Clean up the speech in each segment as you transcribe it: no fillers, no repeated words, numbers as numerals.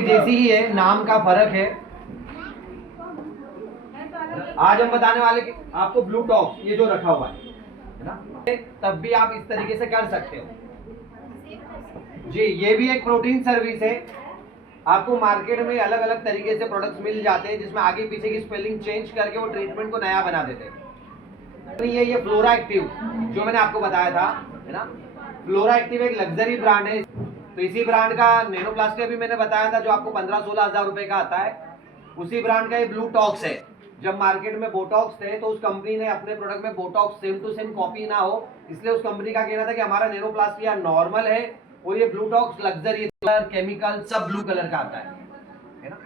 जैसी ही है, नाम का फर्क है। आज हम बताने वाले कि आपको ब्लू टॉक्स ये जो रखा हुआ है ना, तब भी आप इस तरीके से कर सकते हो जी। ये भी एक प्रोटीन सर्विस है। आपको मार्केट में अलग अलग तरीके से प्रोडक्ट्स मिल जाते हैं जिसमें आगे पीछे की स्पेलिंग चेंज करके वो ट्रीटमेंट को नया बना देते हैं। तो ये फ्लोरा एक्टिव जो मैंने आपको बताया था है ना, फ्लोरा एक्टिव एक लग्जरी ब्रांड है। तो इसी ब्रांड का नैनोप्लास्टी अभी मैंने बताया था जो आपको 15-16 हजार रुपए का आता है, उसी ब्रांड का ये ब्लू टॉक्स है। जब मार्केट में बोटॉक्स थे तो उस कंपनी ने अपने प्रोडक्ट में Botox same to same copy ना हो, इसलिए उस कंपनी का कहना था कि हमारा नैनोप्लास्टी नॉर्मल है और ये ब्लू टॉक्स लग्जरी केमिकल सब ब्लू कलर का आता है ना।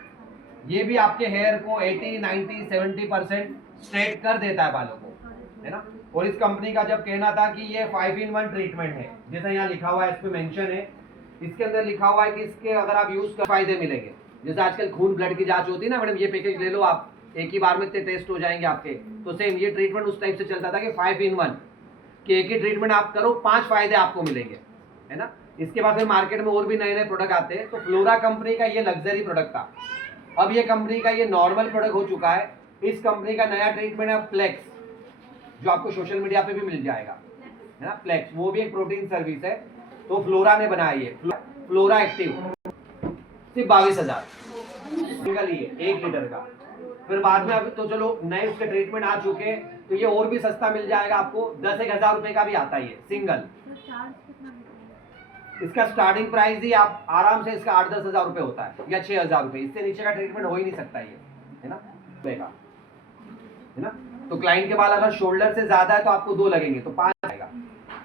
ये भी आपके हेयर को 80, 90, 70% स्ट्रेट कर देता है बालों को, है ना। और इस कंपनी का जब कहना था कि ये 5-in-1 ट्रीटमेंट है, जैसा यहाँ लिखा हुआ है, इस पे मेंशन है, इसके अंदर लिखा हुआ है कि इसके अगर आप यूज कर फायदे मिलेंगे। जैसे आजकल खून ब्लड की जांच होती है ना मैडम, ये पैकेज ले लो आप, एक ही बार में इतने टेस्ट हो जाएंगे आपके। तो सेम ये ट्रीटमेंट उस टाइप से चलता था कि 5-in-1 कि एक ही ट्रीटमेंट आप करो, 5 फायदे आपको मिलेंगे, है ना। इसके बाद फिर मार्केट में और भी नए नए प्रोडक्ट आते हैं। तो फ्लोरा कंपनी का ये लग्जरी प्रोडक्ट था, अब ये कंपनी का ये नॉर्मल प्रोडक्ट हो चुका है। इस कंपनी का नया ट्रीटमेंट है फ्लेक्स, जो आपको सोशल मीडिया पे भी मिल जाएगा, है ना। फ्लेक्स वो भी एक प्रोटीन सर्विस है, तो फ्लोरा ने बनाई है। फ्लोरा एक्टिव सिर्फ 22,000 सिंगल ही है 1 लीटर का। फिर बाद में अभी तो चलो नए उसके ट्रीटमेंट आ चुके हैं, तो ये और भी सस्ता मिल जाएगा आपको। 10-1 हजार रुपए का भी आता है ये सिंगल। इसका स्टार्टिंग प्राइस ही आप आराम से इसका 8-10 हजार रुपए होता है या 6 हजार रुपए, इससे नीचे का ट्रीटमेंट हो ही नहीं सकता ये, है ना, है ना। तो क्लाइंट के बाल अगर शोल्डर से ज्यादा है तो आपको 2 लगेंगे, तो 5 आएगा।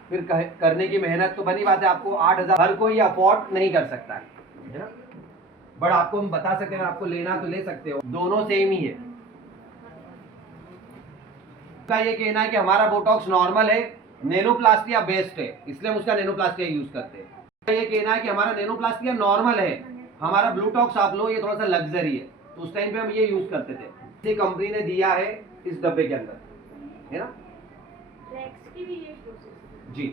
फिर करने की मेहनत तो बनी बात है, आपको 8,000 हर कोई अफोर्ड नहीं कर सकता है ना। बट आपको हम बता सकते हैं, आपको लेना तो ले सकते हो, दोनों सेम ही है। का ये कहना है कि हमारा बोटॉक्स नॉर्मल है, नैनोप्लास्टिया बेस्ट है, इसलिए हम उसका नैनोप्लास्टिया यूज करते हैं। ये कहना है कि हमारा नैनोप्लास्टिया नॉर्मल है, हमारा ब्लू टॉक्स आप लो ये थोड़ा सा लग्जरी है, तो उस टाइम पे हम ये यूज करते थे। ये कंपनी ने दिया है इस डब्बे के अंदर, है ना जी।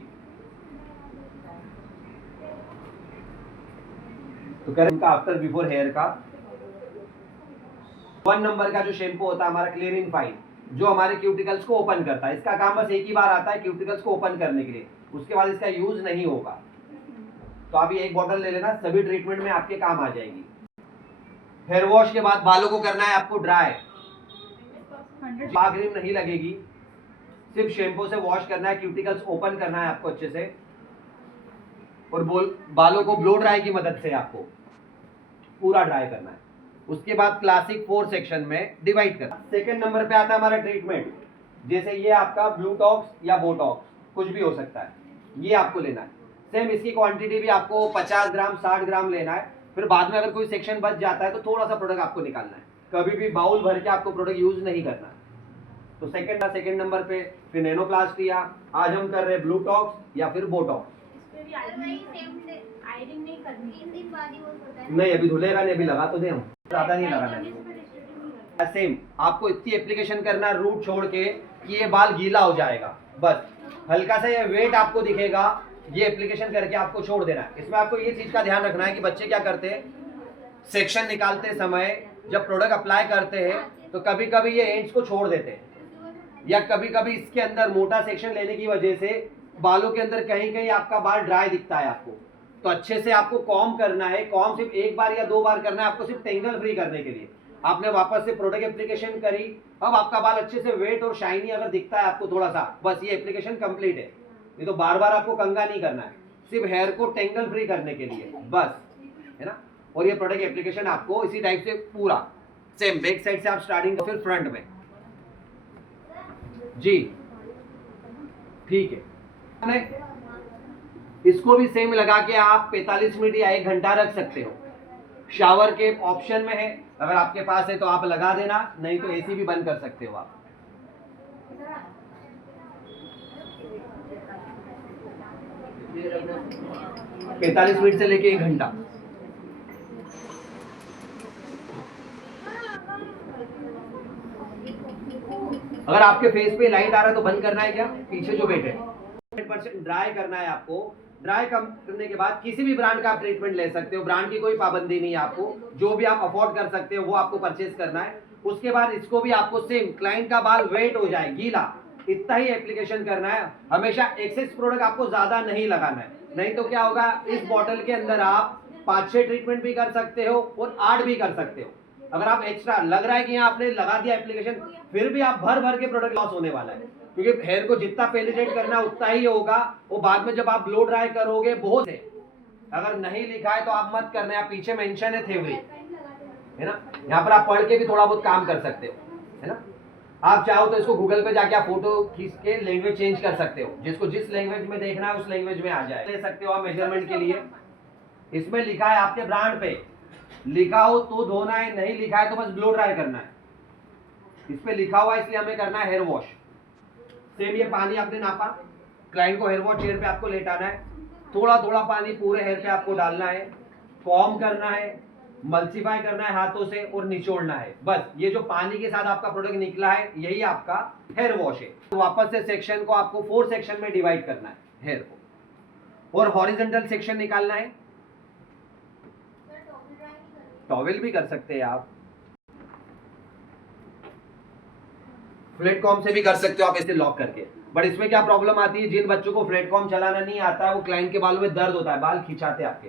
तो करें उनका आफ्टर बिफोर हेयर का 1 नंबर का जो शैम्पू होता है हमारा क्लीनिंग फाइन, जो हमारे क्यूटिकल्स को ओपन करता है। इसका काम बस एक ही बार आता है क्यूटिकल्स को ओपन करने के लिए, उसके बाद इसका यूज नहीं होगा। तो आप ये एक बॉटल ले लेना, सभी ट्रीटमेंट में आपके काम आ जाएगी। हेयर वॉश के बाद बालों को करना है आपको ड्राई, स्पा क्रीम नहीं लगेगी, सिर्फ शैम्पू से वॉश करना है, क्यूटिकल्स ओपन करना है आपको अच्छे से, और बालों को ब्लो ड्राई की मदद से आपको पूरा ड्राई करना है। उसके बाद क्लासिक 4 सेक्शन में डिवाइड करना। सेकंड नंबर पे आता है हमारा ट्रीटमेंट, जैसे ये आपका ब्लू टॉक्स या बोटॉक्स कुछ भी हो सकता है, ये आपको लेना है। सेम इसकी क्वांटिटी भी आपको 50 ग्राम 60 ग्राम लेना है। फिर बाद में अगर कोई सेक्शन बच जाता है तो थोड़ा सा प्रोडक्ट आपको निकालना है, कभी भी बाउल भर के आपको प्रोडक्ट यूज नहीं करना है। तो सेकंड नंबर पे फिर नैनोप्लास्टिया, आज हम कर रहे हैं ब्लू टॉक्स या फिर बोटॉक्स। नहीं अभी धुलेगा नहीं, अभी लगा तो दे, हम ज्यादा नहीं लगाना। सेम आपको इतनी एप्लीकेशन करना है रूट छोड़ के कि ये बाल गीला हो जाएगा, बस हल्का सा ये वेट आपको दिखेगा, ये एप्लीकेशन करके आपको छोड़ देना है। इसमें आपको ये चीज का ध्यान रखना है कि बच्चे क्या करते हैं, सेक्शन निकालते समय जब प्रोडक्ट अप्लाई करते हैं तो कभी कभी ये एंड्स को छोड़ देते हैं, या कभी कभी इसके अंदर मोटा सेक्शन लेने की वजह से बालों के अंदर कहीं कहीं आपका बाल ड्राई दिखता है आपको। तो अच्छे से आपको कॉम करना है, कॉम सिर्फ 1 बार या 2 बार करना है आपको, सिर्फ टेंगल फ्री करने के लिए। आपने वापस से प्रोडक्ट एप्लीकेशन करी, अब आपका बाल अच्छे से वेट और शाइनी अगर दिखता है आपको थोड़ा सा, बस ये एप्लीकेशन कंप्लीट है। ये तो बार बार आपको कंघा नहीं करना है, सिर्फ हेयर को टेंगल फ्री करने के लिए बस, है ना। और ये प्रोडक्ट एप्लीकेशन आपको इसी टाइप से पूरा सेम बैक साइड से आप स्टार्टिंग फिर फ्रंट में जी, ठीक है। इसको भी सेम लगा के आप 45 मिनट या 1 घंटा रख सकते हो। शावर के ऑप्शन में है, अगर आपके पास है तो आप लगा देना, नहीं तो एसी भी बंद कर सकते हो आप। पैंतालीस मिनट से लेके 1 घंटा। अगर आपके फेस पे लाइट आ रहा है तो बंद करना है क्या, पीछे जो बैठे 100% ड्राई करना है आपको, ड्राई करने के बाद किसी भी ब्रांड का आप ट्रीटमेंट ले सकते हो, ब्रांड की कोई पाबंदी नहीं है आपको, जो भी आप अफोर्ड कर सकते हो वो आपको परचेज करना है। उसके बाद इसको भी आपको सेम क्लाइंट का बाल वेट हो जाए गीला, इतना ही एप्लीकेशन करना है। हमेशा एक्सेस प्रोडक्ट आपको ज्यादा नहीं लगाना है, नहीं तो क्या होगा, इस बॉटल के अंदर आप 5-6 ट्रीटमेंट भी कर सकते हो और 8 भी कर सकते हो। अगर आप एक्स्ट्रा लग रहा है कि यहाँ आपने लगा दिया एप्लीकेशन, फिर भी आप भर भर के प्रोडक्ट लॉस होने वाला है, क्योंकि हेयर को जितना पेनिट्रेट करना उतना ही होगा, वो बाद में जब आप ब्लो ड्राई करोगे बहुत है। अगर नहीं लिखा है तो आप मत करना, आप पीछे मेंशन है थेवरी, है ना, यहाँ पर आप पढ़ के भी थोड़ा बहुत काम कर सकते हो, है ना। आप चाहो तो इसको गूगल पे जाके आप फोटो खींच के लैंग्वेज चेंज कर सकते हो, जिसको जिस लैंग्वेज में देखना है उस लैंग्वेज में आ जाए, ले सकते हो आप मेजरमेंट के लिए। इसमें लिखा है आपके ब्रांड पे, लिखा हो तो धोना है, नहीं लिखा है तो बस ब्लो ड्राई करना है। इस पे लिखा हुआ है इसलिए हमें करना है हेयर वॉश। सेम ये पानी आपने नापा, क्लाइंट को हेयर वॉश चेयर पे आपको लेटाना है, थोड़ा थोड़ा पानी पूरे हेयर पे आपको डालना है, कॉम करना है, मल्सीफाई करना है हाथों से और निचोड़ना है। बस ये जो पानी के साथ आपका प्रोडक्ट निकला है यही आपका हेयर वॉश है। तो वापस से सेक्शन को आपको 4 सेक्शन में डिवाइड करना है हेयर को, और हॉरिजॉन्टल सेक्शन निकालना है। टॉवेल भी कर सकते हैं आप, फ्लैट कॉम से भी कर सकते हो आप ऐसे लॉक करके। बट इसमें क्या प्रॉब्लम आती है, जिन बच्चों को फ्लैट कॉम चलाना नहीं आता है वो क्लाइंट के बालों में दर्द होता है, बाल खिंचाते हैं आपके,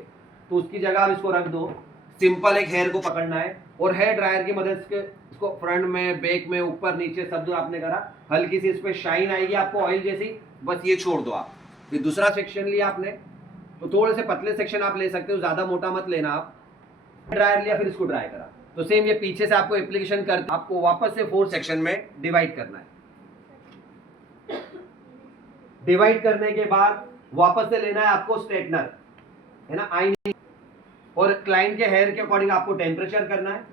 तो उसकी जगह आप इसको रख दो। सिंपल एक हेयर को पकड़ना है और हेयर ड्रायर की मदद से इसको फ्रंट में, बैक में, ऊपर नीचे सब जो आपने करा, हल्की सी इस पे शाइन आएगी आपको ऑयल जैसी, बस ये छोड़ दो आप। फिर दूसरा सेक्शन लिया आपने तो थोड़े से पतले सेक्शन आप ले सकते हो, ज्यादा मोटा मत लेना आप। ड्रायर लिया फिर इसको ड्राई करा, तो सेम ये पीछे से आपको एप्लीकेशन कर आपको वापस से 4 सेक्शन में डिवाइड करना है। डिवाइड करने के बाद वापस से लेना है आपको स्ट्रेटनर, है ना, आईनी, और क्लाइंट के हेयर के अकॉर्डिंग आपको टेम्परेचर करना है,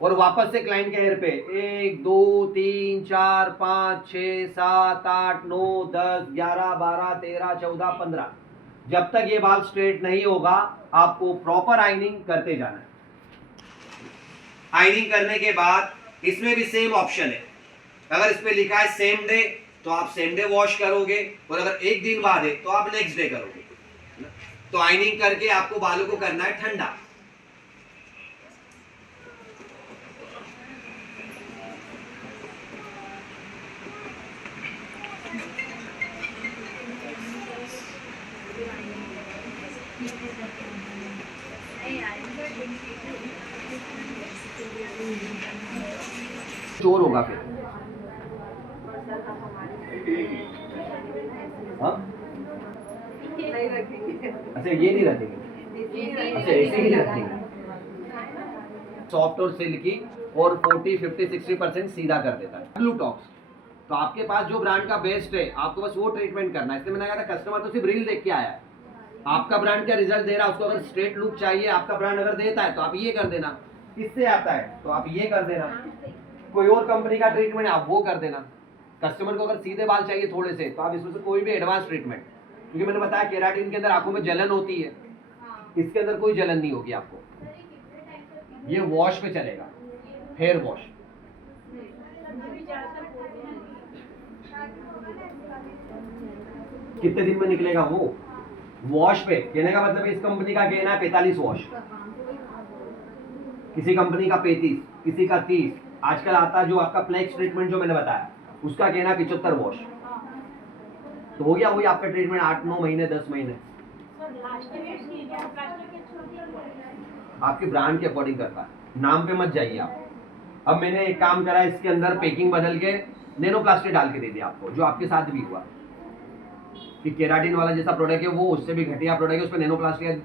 और वापस से क्लाइंट के हेयर पे 1 2 3 4 5 6 7 8 9 10 11 12 13 14 15, जब तक ये बाल स्ट्रेट नहीं होगा आपको प्रॉपर आइनिंग करते जाना है। आइनिंग करने के बाद इसमें भी सेम ऑप्शन है, अगर इस पे लिखा है सेम डे तो आप सेम डे वॉश करोगे, और अगर एक दिन बाद है तो आप नेक्स्ट डे करोगे। तो आइनिंग करके आपको बालों को करना है ठंडा। चोर होगा फिर, हाँ अच्छा ये नहीं रखेंगे, अच्छा ऐसे ही नहीं रखेंगे। सॉफ्ट और सिल्की और 40 50 60% सीधा कर देता है ब्लू टॉक्स। तो आपके पास जो ब्रांड का बेस्ट है आपको बस वो ट्रीटमेंट करना है। इसलिए मैंने कहा था कस्टमर तो सिर्फ रील देख के आया है, आपका ब्रांड क्या रिजल्ट दे रहा है, उसको अगर स्ट्रेट लुक चाहिए आपका ब्रांड अगर देता है तो आप ये कर देना, इससे आता है तो आप ये कर देना, कोई और कंपनी का ट्रीटमेंट आप वो कर देना। कस्टमर को अगर सीधे बाल चाहिए थोड़े से तो आप इसमें से कोई भी एडवांस ट्रीटमेंट, क्योंकि मैंने बताया केराटिन के अंदर आंखों में जलन होती है, इसके अंदर कोई जलन नहीं होगी आपको। ये वॉश पे चलेगा, हेयर वॉश। कितने दिन में निकलेगा वो वॉश पे, कहने का मतलब इस कंपनी का कहना है 45 वॉश, किसी कंपनी का 35, किसी का 30, आजकल आता जो आपका फ्लेक्स ट्रीटमेंट जो मैंने बताया उसका कहना है 75 वॉश। तो हो गया वही आपका ट्रीटमेंट 8-9 महीने 10 महीने। आपके ब्रांड के अकॉर्डिंग करता है, नाम पे मत जाइए आप। अब मैंने एक काम करा, इसके अंदर पैकिंग बदल के नैनोप्लास्टिक डाल के दे दिया आपको, जो आपके साथ भी हुआ कि केराटिन वाला जैसा प्रोडक्ट है वो उससे भी घटिया प्रोडक्ट है, उस पर नैनोप्लास्टिक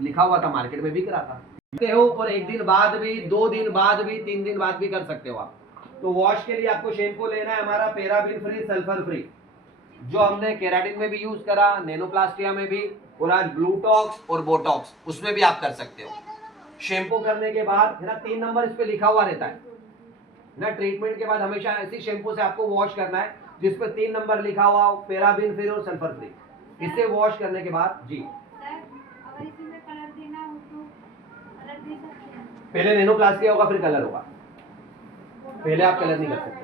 लिखा हुआ था, मार्केट में बिक रहा था। हो और 1 दिन बाद भी, 2 दिन बाद भी, 3 दिन बाद भी कर सकते हो आप। तो वॉश के लिए आपको शैम्पू लेना है हमारा पैराबेन फ्री, सल्फर फ्री, जो हमने केराटिन में भी यूज करा, नैनोप्लास्टिया में भी, और आज ब्लूटॉक्स और बोटॉक्स उसमें भी आप कर सकते हो। शैम्पू करने के बाद है ना 3 नंबर इस पे लिखा हुआ रहता है ना, ट्रीटमेंट के बाद हमेशा ऐसी शैम्पू से आपको वॉश करना है जिस पे 3 नंबर लिखा हुआ हो, पैराबेन फ्री और सल्फर फ्री। इससे वॉश करने के बाद जी अगर इसमें कलर देना हो तो कलर दे सकते हैं। पहले नैनोप्लास्टिया होगा फिर कलर होगा, पहले आप कलर नहीं कर सकते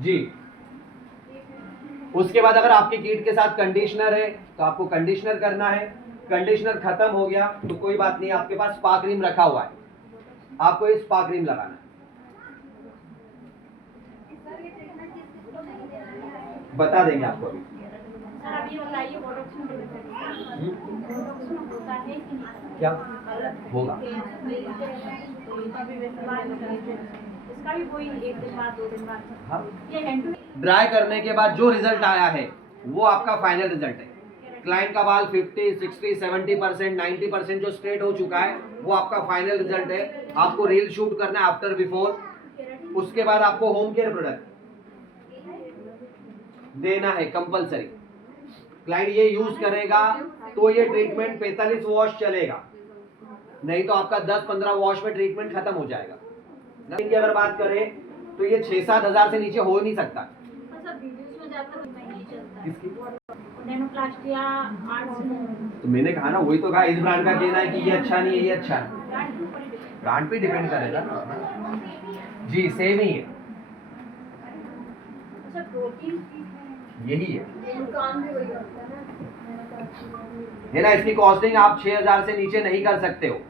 जी। उसके बाद अगर आपकी किट के साथ कंडीशनर है तो आपको कंडीशनर करना है। कंडीशनर खत्म हो गया तो कोई बात नहीं, आपके पास स्पा क्रीम रखा हुआ है, आपको ये स्पा क्रीम लगाना है। सर ये ट्रीटमेंट किसको नहीं दे रहा है? बता देंगे आपको अभी। सर आप ये बताइए बोटॉक्स में बोटॉक्स में होता है कि नहीं? क्या होगा? इसका भी कोई 1 दिन बाद 2 दिन बाद हाँ, ये हैंड टू ड्राई करने के बाद जो रिजल्ट आया है वो आपका फाइनल रिजल्ट है। क्लाइंट का बाल 50, 60, 70%, 90% जो स्ट्रेट हो चुका है वो आपका फाइनल रिजल्ट है। आपको रील शूट करना है आफ्टर बिफोर, उसके बाद आपको होम केयर प्रोडक्ट देना है कंपलसरी। क्लाइंट ये यूज करेगा तो ये ट्रीटमेंट 45 वॉश चलेगा, नहीं तो आपका 10-15 वॉश में ट्रीटमेंट खत्म हो जाएगा। की अगर बात करें तो ये 6-7 हजार से नीचे हो नहीं सकता। सब वीडियोस में जाकर नहीं चलता है। किसकी? नैनोप्लास्टी या आर्ट्स तो मैंने कहा ना, वही तो कहा इस ब्रांड का कहना है कि ये अच्छा नहीं है, ये अच्छा है। ब्रांड पे डिपेंड करेगा ना जी, सेम ही है, अच्छा प्रोटीन यही है। दुकान भी वही होता है है ना। इसकी कॉस्टिंग आप 6,000 से नीचे नहीं कर सकते हो,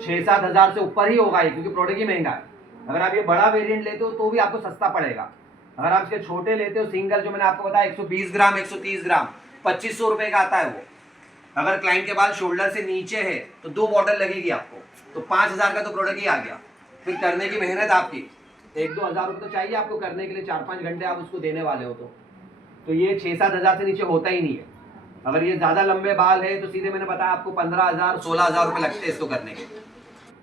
6-7 हजार से ऊपर ही होगा ये, क्योंकि प्रोडक्ट ही महंगा है। अगर आप ये बड़ा वेरिएंट लेते हो तो भी आपको सस्ता पड़ेगा। अगर आप इसके छोटे लेते हो सिंगल, जो मैंने आपको बताया 120 ग्राम 130 ग्राम 2500 रुपए का आता है वो। अगर क्लाइंट के बाल शोल्डर से नीचे है तो 2 बॉटल लगेगी आपको, तो 5,000 का तो प्रोडक्ट ही आ गया। फिर करने की मेहनत आपकी 1-2 हजार रुपये तो चाहिए आपको करने के लिए, 4-5 घंटे आप उसको देने वाले हो तो ये 6-7 हजार से नीचे होता ही नहीं है। अगर ये ज्यादा लंबे बाल है तो सीधे मैंने बताया आपको 15,000 16,000 रुपये लगते हैं इसको करने के।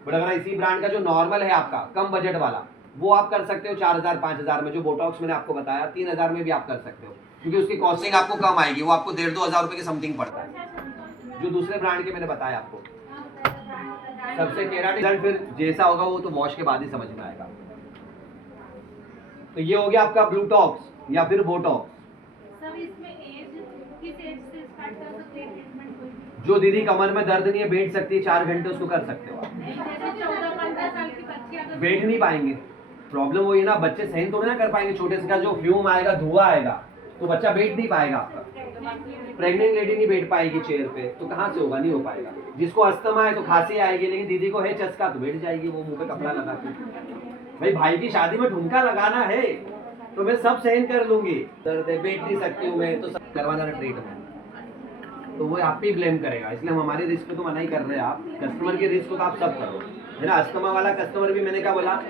बट अगर इसी ब्रांड का जो नॉर्मल है आपका कम बजट वाला, वो आप कर सकते हो 4,000-5,000 में। जो बोटॉक्स मैंने आपको बताया 3,000 में भी आप कर सकते हो, क्योंकि उसकी कॉस्टिंग आपको कम आएगी, वो आपको 1,500-2 हजार रुपये के समथिंग पड़ता है। जो दूसरे ब्रांड के मैंने बताया आपको सबसे केराटिन, फिर जैसा होगा वो तो वॉश के बाद ही समझ में आएगा। तो ये हो गया आपका ब्लूटॉक्स या फिर बोटॉक्स। सब इसमें एज किस एज से स्टार्ट करो तो ट्रीटमेंट कोई भी जो दीदी कमर में दर्द नहीं है, बैठ सकती है 4 घंटे, उसको कर सकते हो आप। जैसे 14-15 साल की बच्ची अगर बैठ नहीं पाएंगे, प्रॉब्लम वही है ना, बच्चे सहन थोड़ी ना कर पाएंगे। छोटे से का जो फ्यूम आएगा, धुआं आएगा, तो बच्चा बैठ नहीं पाएगा आपका। प्रेग्नेंट लेडी नहीं बैठ पाएगी चेयर पे, तो कहाँ से होगा, नहीं हो पाएगा। जिसको अस्थमा है तो खांसी आएगी, लेकिन दीदी को है चस्का तो बैठ जाएगी वो मुंह पे कपड़ा लगा के। भाई की शादी में ठुमका लगाना है तो मैं सब सहन कर लूंगी, दर्द है बैठ नहीं सकती हूँ मैं, तो सब करवाना ट्रीटमेंट, तो वो आप ही ब्लेम करेगा। इसलिए हम हमारे रिस्क पे तो मना ही कर रहे हैं। आप कस्टमर के रिस्क को तो आप सब करो, है ना। अस्थमा वाला कस्टमर भी मैंने क्या बोला,